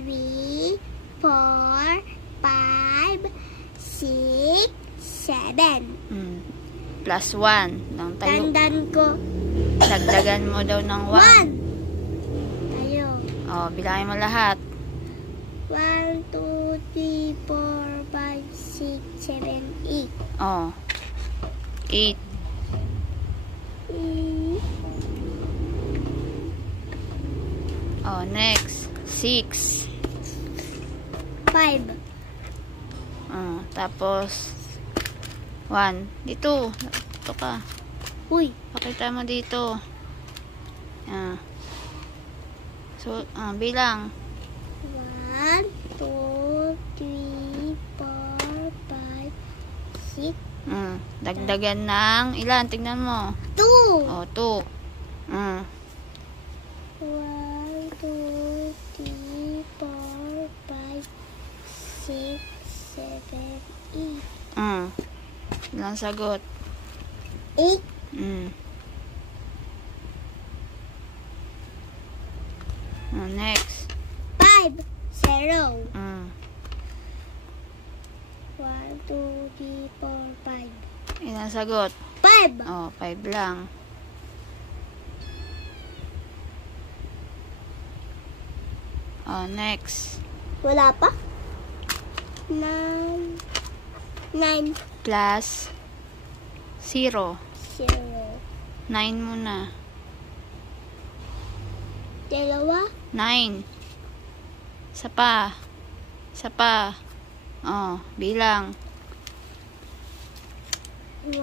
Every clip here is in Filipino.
3, 4, 5, 6, 7. Plus 1. Nang tayo. Tandaan ko. Dagdagan mo daw ng 1. Tayo. Oh, bilangin mo lahat. 1, 2, 3, 4, 5, 6, 7, 8. Oh. 8. Oh, next. 6. 5. Tapos 1. Dito. Dito ka. Uy. Pakita mo dito. So, bilang. 1, 2, 3, 4, 5, 6. Dagdagan ng ilan? Tignan mo. 2. Oh, 2. 1, 2, 3, 4, 5, 6, 7, 8. Ilang sagot? 8. Next. 5. 0. 1, 2, 3, 4, 5. Ilang sagot? 5. Oh, 5 lang. Oh, next. Wala pa? 9. 9. Plus 0. 0. 9 muna. 2. 9. Isa pa. Isa pa. Oh, bilang. 1,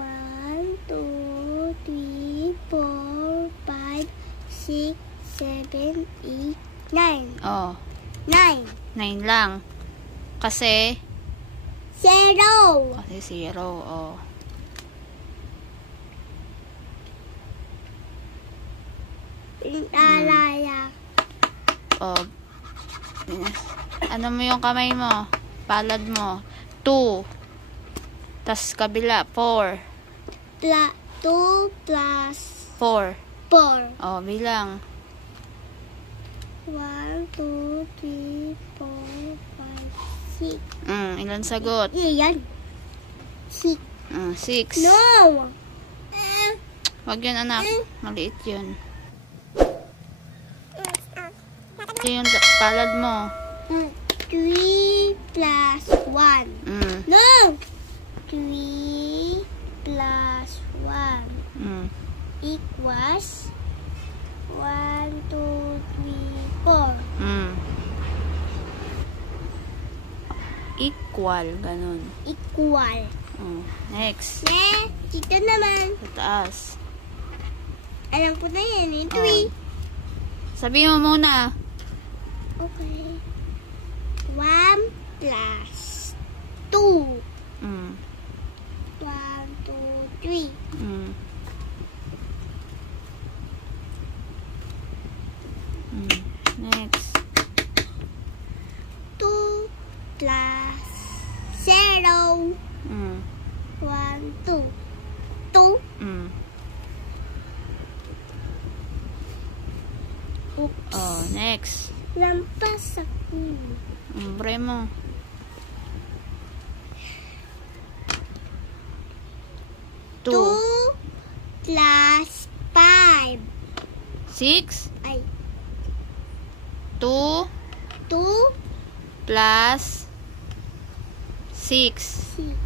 2, 3, 4, 5, 6, 7, 8, 9. Oh, 9. 9 lang. Kasi 0. 0. Oh. Alaya. Oh. Ano mo yung kamay mo? Palad mo. 2. Tas kabila. 4. 2 plus 4. 4. Oh, bilang. 1, 2, 3, 4, 5, 6. Ilan sagot? Yan. 6. 6. No. Wag yun, anak. Maliit yun. Ito yung palad mo. 3 plus 1. No. 3 plus 1 equals 1, 2, 3, 4. Equal, ganun. Equal. Next. Dito naman. Sa taas. Alam ko na yan eh. 3. Sabihin mo muna. Okay. 1 plus 2. 1, 2, 3. Next. 2 plus 0. 1, 2. 2. Oops. Oh, next. Lampas ako. Bre mo. 2 plus 5. 6. Ay. 2 2 plus 6.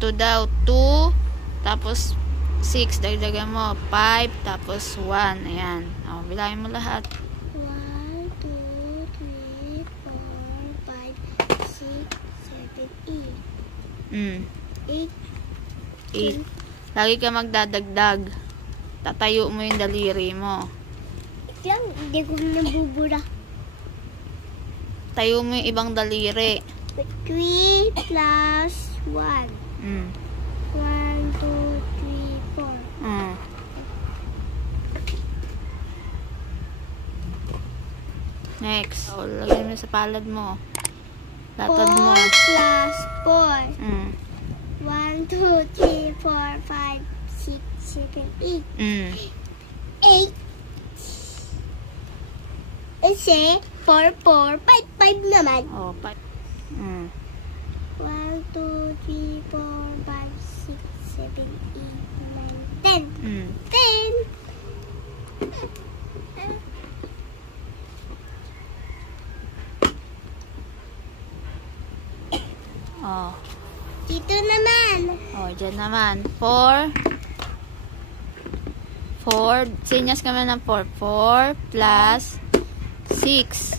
6. 2 daw. 2. Tapos 6. Dagdagan mo. 5. Tapos 1. Ayan. Oh, bilangin mo lahat. 1, 2, 3, 4, 5, 6, 7, 8. 8. 8. Lagi ka magdadagdag. Tatayo mo yung daliri mo. Yan, hindi ko nabubura. Tayo mo yung ibang daliri. 3 plus 1. 1, 2, 3, 4. Next. O, lagyan mo sa palad mo. Latad 4 mo. plus 4. 1, 2, 3, 4, 5, 6, 7, 8. 8. 6, 4, 4, 5, 5 naman. Oh, 5. 1, 2, 3, 4, 5, 6, 7, 8, 9, 10. 10. Oh. Dito naman. Oh, dyan naman. 4. 4. Sinyas kami ng 4. 4 plus 6.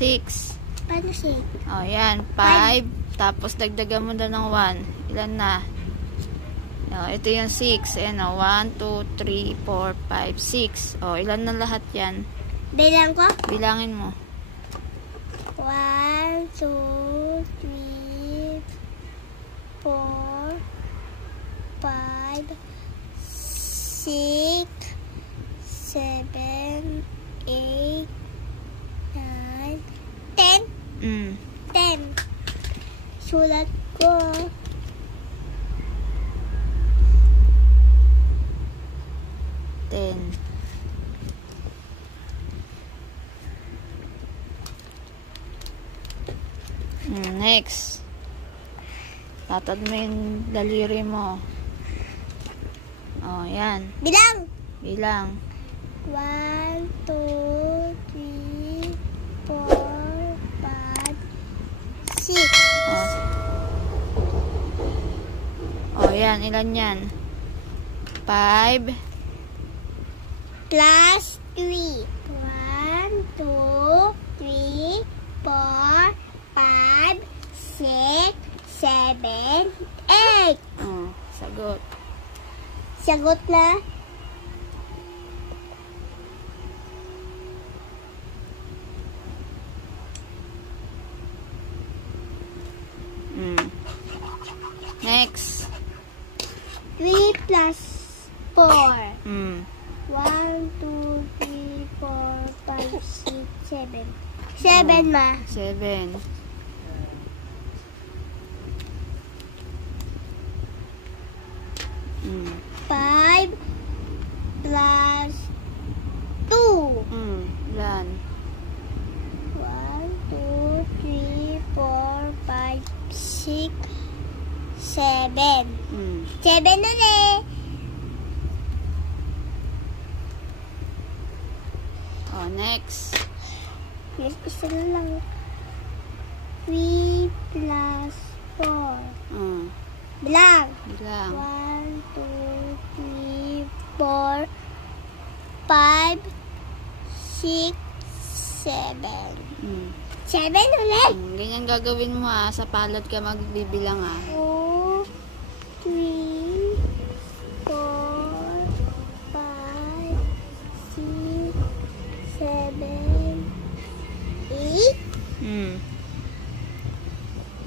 6. Paano siya? Oh, yan. 5. Tapos, dagdagan mo na ng 1. Ilan na? Oh, ito yung 6. Ayan, oh. 1, 2, 3, 4, 5, 6. Oh, ilan na lahat yan? Bilang ko? Bilangin mo. 1, 2, 3, 4, 5, 6, 7, 8, 9, 10. 10. Sulat ko. Next. Tatad mo yung daliri mo. Oh, yan. Bilang! Bilang. 1, 2, 3, 4, 5, 6. Oh, yan. Ilan yan? 5. Plus 3. 1, 2, 3, 4, 5, 6, 7, 8. Oh, sagot. Sagot na. Next. 3 plus 4. 1, 2, 3, 4, 5, 6, 7. 7, ma. 7. 5 plus 2. Ilan? 1, 2, 3, 4, 5, 6, 7. 7 ulit. Oh, next. Yes, isa na lang. 3 plus 4. Bilang. Bilang. 1, 2, 3, 4, 5, 6, 7. 7 ulit. Ganyan gagawin mo sa palad ka magbibilang 2, 3, 4, 5, 6, 7, 8,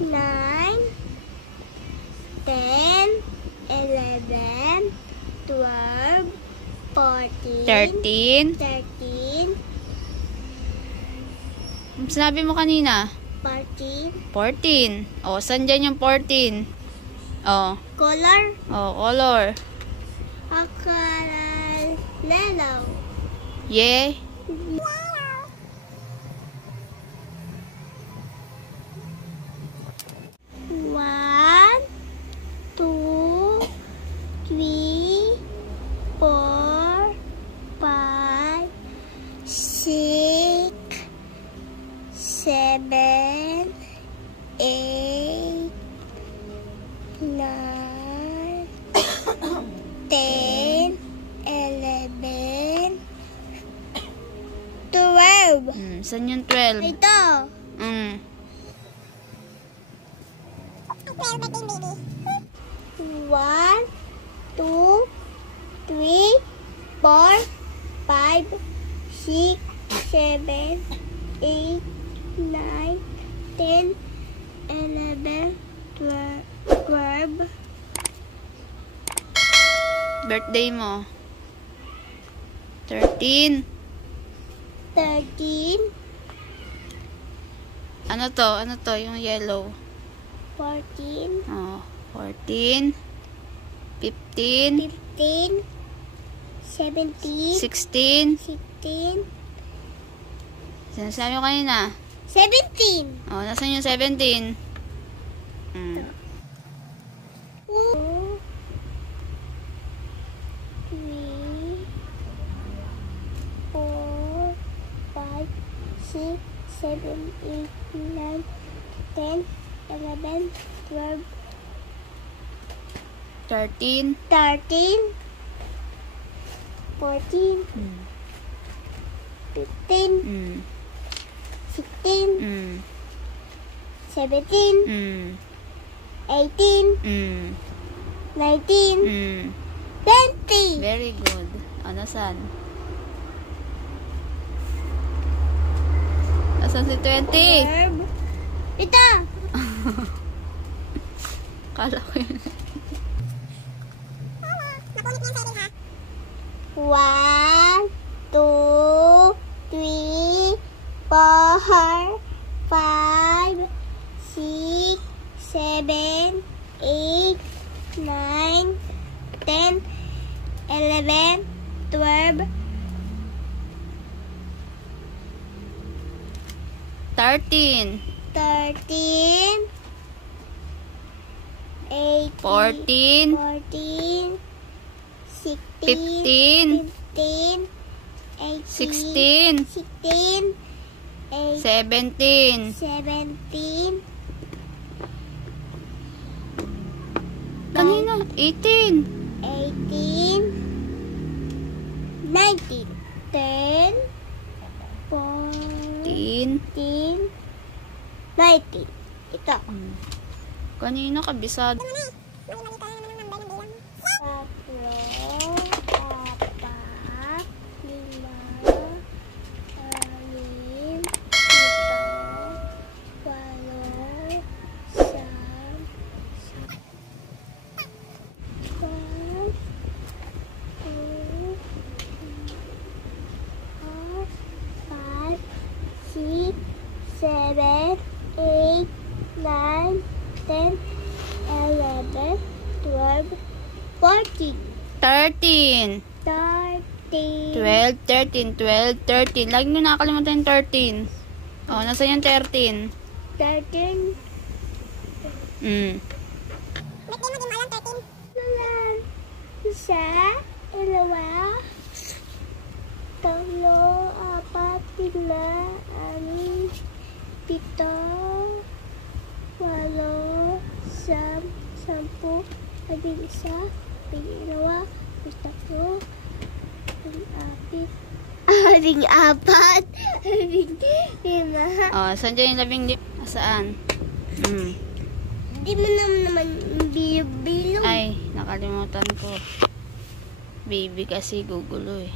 9, 10, 11, 12, 14, 13, Sinabi mo kanina? 14. 14. Oh, saan dyan yung 14? Oh. Color. Oh, color. Akaral. Yellow. Yeah. One, 2, 3, 4, 5, 6, 7, 8, 9, 10, 11, 12. Saan yung 12? Ito. 1, 2, 3, 4, 5, 6, 7, 8, 9, 10, 11, 12, 12. Birthday mo? 13. 13. Ano to? Ano to? Yung yellow. 14. Oh, 14. 15. 15. 17. 16. 16. Sinasabi ko kanina. 17. Oh, nasan yung 17? 2, 3, 4, 5, 6, 7, 8, 9, 10, 11, 12, 13. 13, 14, 15, Mm. 16, Mm. 17, Mm. 18, Mm. 19, Mm. 20. Very good. Ano, saan? Nasaan si 20? Verb. Ito. Kala ko yun. 1, 2, 3, 4, 5, 6, 7, 8, 9, 10, 11, 12, 13. 13, 18, 14. 14, 15. 15, 18, 16. 16, 18, 17. 17, Kanina, 18. 18, 19, 10, 14, 19. Ito. Kanina, kabisado. 4, 4, 5, 6, 7, 8, 9, 10, 11, 12, 14, 13. 13, 12, 13, 12, 13. Lagi nyo nakakalimutan yung 13. Oh, nasa yung 13? 13, isa, dalawa, tatlo, apat, lima, anim, pito, walo, sampu, labing-isa, labing-dalawa, labing-tatlo, labing-apat, labing-apat, labing-lima. Oh, saan dyan yung labing saan? Di mo naman bilog-bilog. Ay, nakalimutan ko. Baby kasi gugulo eh.